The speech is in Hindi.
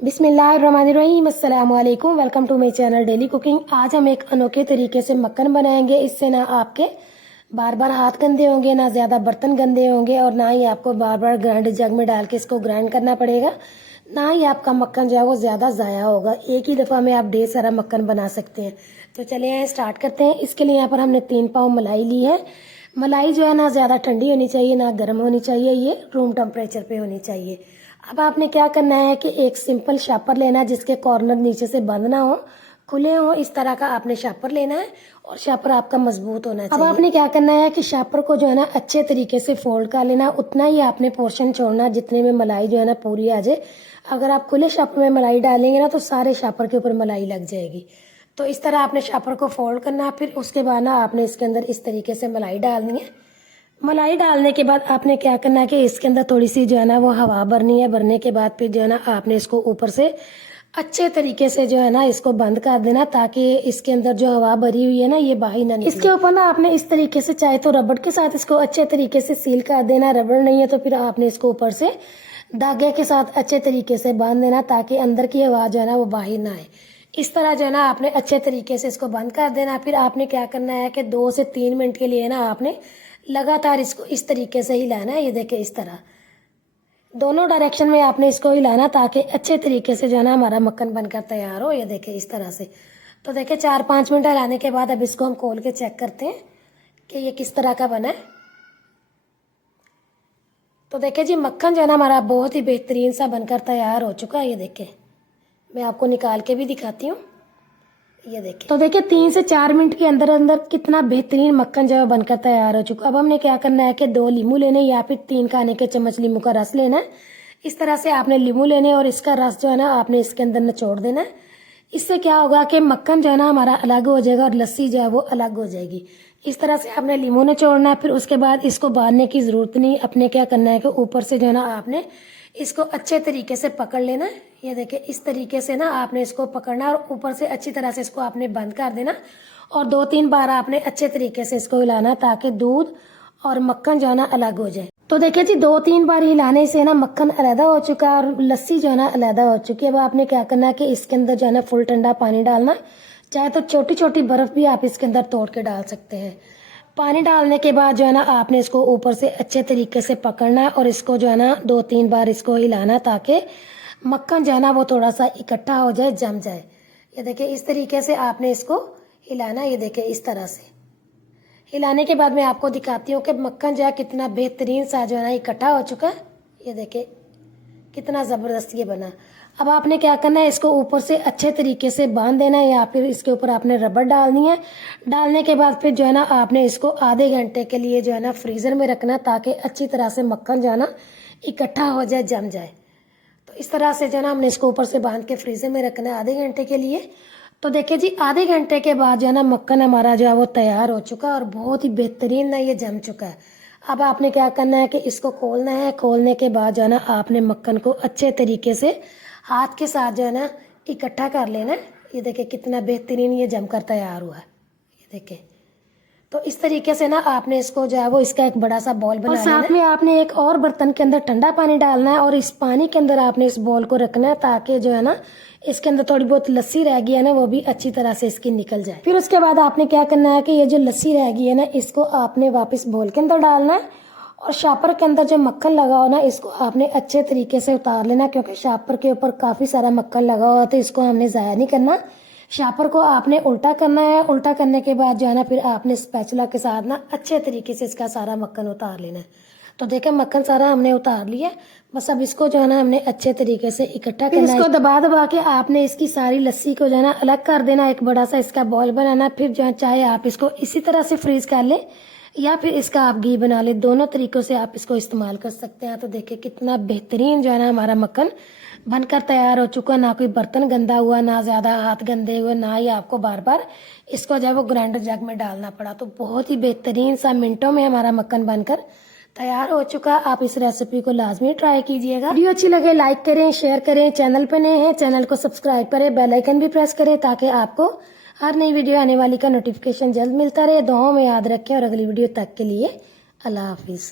बिस्मिल्लाहिर्रहमानिर्रहीम, अस्सलाम वालेकुम। Welcome to my channel daily cooking. आज हम एक अनोखे तरीके से मक्खन बनाएंगे। इससे ना आपके बार बार हाथ गंदे होंगे, ना ज़्यादा बर्तन गंदे होंगे, और ना ही आपको बार बार ग्राइंडर जग में डाल के इसको ग्राइंड करना पड़ेगा, ना ही आपका मक्खन जो है वो ज़्यादा ज़ाया होगा। एक ही दफ़ा में आप ढेर सारा मक्खन बना सकते हैं। तो चलिए स्टार्ट करते हैं। इसके लिए यहाँ पर हमने 3 पाव मलाई ली है। मलाई जो है ना ज़्यादा ठंडी होनी चाहिए, ना गर्म होनी चाहिए, ये रूम टेम्परेचर पे होनी चाहिए। अब आपने क्या करना है कि एक सिंपल शापर लेना है जिसके कॉर्नर नीचे से बंद ना हो, खुले हो, इस तरह का आपने शापर लेना है, और शापर आपका मजबूत होना चाहिए। अब आपने क्या करना है कि शापर को जो है ना अच्छे तरीके से फोल्ड कर लेना। उतना ही आपने पोर्शन छोड़ना जितने में मलाई जो है ना पूरी आ जाए। अगर आप खुले शापर में मलाई डालेंगे ना तो सारे शापर के ऊपर मलाई लग जाएगी। तो इस तरह आपने शापर को फोल्ड करना। फिर उसके बाद ना आपने इसके अंदर इस तरीके से मलाई डालनी है। मलाई डालने के बाद आपने क्या करना है कि इसके अंदर थोड़ी सी जो है ना वो हवा भरनी है। भरने के बाद फिर जो है ना आपने इसको ऊपर से अच्छे तरीके से जो है ना इसको बंद कर देना, ताकि इसके अंदर जो हवा भरी हुई है ना ये बाहर ना निकले। इसके ऊपर ना आपने इस तरीके से चाहे तो रबड़ के साथ इसको अच्छे तरीके से सील कर देना। रबड़ नहीं है तो फिर आपने इसको ऊपर से धागे के साथ अच्छे तरीके से बांध देना, ताकि अंदर की हवा जो है ना वो बाहर ना आए। इस तरह जो है ना आपने अच्छे तरीके से इसको बंद कर देना। फिर आपने क्या करना है कि 2 से 3 मिनट के लिए ना आपने लगातार इसको इस तरीके से हिलाना है। ये देखिए इस तरह दोनों डायरेक्शन में आपने इसको हिलाना, ताकि अच्छे तरीके से जो है ना हमारा मक्खन बनकर तैयार हो। ये देखिए इस तरह से। तो देखिए 4-5 मिनट हिलाने के बाद अब इसको हम खोल के चेक करते हैं कि ये किस तरह का बना है। तो देखिए जी मक्खन जो है ना हमारा बहुत ही बेहतरीन सा बनकर तैयार हो चुका है। ये देखिए मैं आपको निकाल के भी दिखाती हूँ। ये देखिए, तो देखिए 3 से 4 मिनट के अंदर अंदर कितना बेहतरीन मक्खन जो है बनकर तैयार हो चुका। अब हमने क्या करना है कि 2 लींबू लेने, या फिर 3 खाने के चम्मच लींबू का रस लेना है। इस तरह से आपने लींबू लेने और इसका रस जो है ना आपने इसके अंदर निचोड़ देना है। इससे क्या होगा कि मक्खन जो है ना हमारा अलग हो जाएगा और लस्सी जो है वो अलग हो जाएगी। इस तरह से आपने लींबू निचोड़ना है। फिर उसके बाद इसको बांधने की ज़रूरत नहीं। अपने क्या करना है कि ऊपर से जो है ना आपने इसको अच्छे तरीके से पकड़ लेना है। ये देखिए इस तरीके से ना आपने इसको पकड़ना और ऊपर से अच्छी तरह से इसको आपने बंद कर देना, और 2-3 बार आपने अच्छे तरीके से इसको हिलाना, ताकि दूध और मक्खन जो है ना अलग हो जाए। तो देखिए जी 2-3 बार हिलाने से ना मक्खन अलग हो चुका है और लस्सी जो है ना अलग हो चुकी है। अब आपने क्या करना है कि इसके अंदर जो है ना फुल ठंडा पानी डालना, चाहे तो छोटी छोटी बर्फ भी आप इसके अंदर तोड़ के डाल सकते हैं। पानी डालने के बाद जो है ना आपने इसको ऊपर से अच्छे तरीके से पकड़ना है और इसको जो है ना 2-3 बार इसको हिलाना, ताकि मक्खन जो है ना वो थोड़ा सा इकट्ठा हो जाए, जम जाए। ये देखिए इस तरीके से आपने इसको हिलाना। ये देखिए इस तरह से हिलाने के बाद मैं आपको दिखाती हूँ कि मक्खन जो है कितना बेहतरीन सा जो है ना इकट्ठा हो चुका है। ये देखिए कितना ज़बरदस्त ये बना। अब आपने क्या करना है, इसको ऊपर से अच्छे तरीके से बांध देना है, या फिर इसके ऊपर आपने रबड़ डालनी है। डालने के बाद फिर जो है ना आपने इसको आधे घंटे के लिए जो है ना फ्रीज़र में रखना, ताकि अच्छी तरह से मक्खन जो है ना इकट्ठा हो जाए, जम जाए। तो इस तरह से जो है ना हमने इसको ऊपर से बांध के फ्रीज़र में रखना है आधे घंटे के लिए। तो देखिए जी आधे घंटे के बाद जो है ना मक्खन हमारा जो है वो तैयार हो चुका है और बहुत ही बेहतरीन ना ये जम चुका है। अब आपने क्या करना है कि इसको खोलना है। खोलने के बाद जो है ना आपने मक्खन को अच्छे तरीके से हाथ के साथ जो है ना इकट्ठा कर लेना है। ये देखिए कितना बेहतरीन ये जमकर तैयार हुआ है। ये देखिए तो इस तरीके से ना आपने इसको जो है वो इसका एक बड़ा सा बॉल बना लेना है। साथ में आपने एक और बर्तन के अंदर ठंडा पानी डालना है और इस पानी के अंदर आपने इस बॉल को रखना है, ताकि जो है ना इसके अंदर थोड़ी बहुत लस्सी रह गई है ना वो भी अच्छी तरह से इसकी निकल जाए। फिर उसके बाद आपने क्या करना है कि ये जो लस्सी रह गई है ना इसको आपने वापस बॉल के अंदर डालना है, और शापर के अंदर जो मक्खन लगा हो ना इसको आपने अच्छे तरीके से उतार लेना, क्योंकि शापर के ऊपर काफ़ी सारा मक्खन लगा हुआ तो इसको हमने ज़ाया नहीं करना। शापर को आपने उल्टा करना है। उल्टा करने के बाद जो है ना फिर आपने स्पैचुला के साथ ना अच्छे तरीके से इसका सारा मक्खन उतार लेना है। तो देखिए मक्खन सारा हमने उतार लिया। बस अब इसको जो है ना हमने अच्छे तरीके से इकट्ठा करना है। इसको दबा दबा के आपने इसकी सारी लस्सी को जो है ना अलग कर देना। एक बड़ा सा इसका बॉल बनाना। फिर जो है चाहे आप इसको इसी तरह से फ्रीज कर ले, या फिर इसका आप घी बना ले। दोनों तरीकों से आप इसको इस्तेमाल कर सकते हैं। तो देखिए कितना बेहतरीन जो है ना हमारा मक्खन बनकर तैयार हो चुका। ना कोई बर्तन गंदा हुआ, ना ज़्यादा हाथ गंदे हुए, ना ही आपको बार बार इसको जब वो ग्राइंडर जग में डालना पड़ा। तो बहुत ही बेहतरीन सा मिनटों में हमारा मक्खन बनकर तैयार हो चुका। आप इस रेसिपी को लाजमी ट्राई कीजिएगा। वीडियो अच्छी लगे लाइक करें, शेयर करें। चैनल पर नए हैं चैनल को सब्सक्राइब करें, बेल आइकन भी प्रेस करें, ताकि आपको हर नई वीडियो आने वाली का नोटिफिकेशन जल्द मिलता रहे। दुआओं में याद रखें और अगली वीडियो तक के लिए अल्लाह हाफिज़।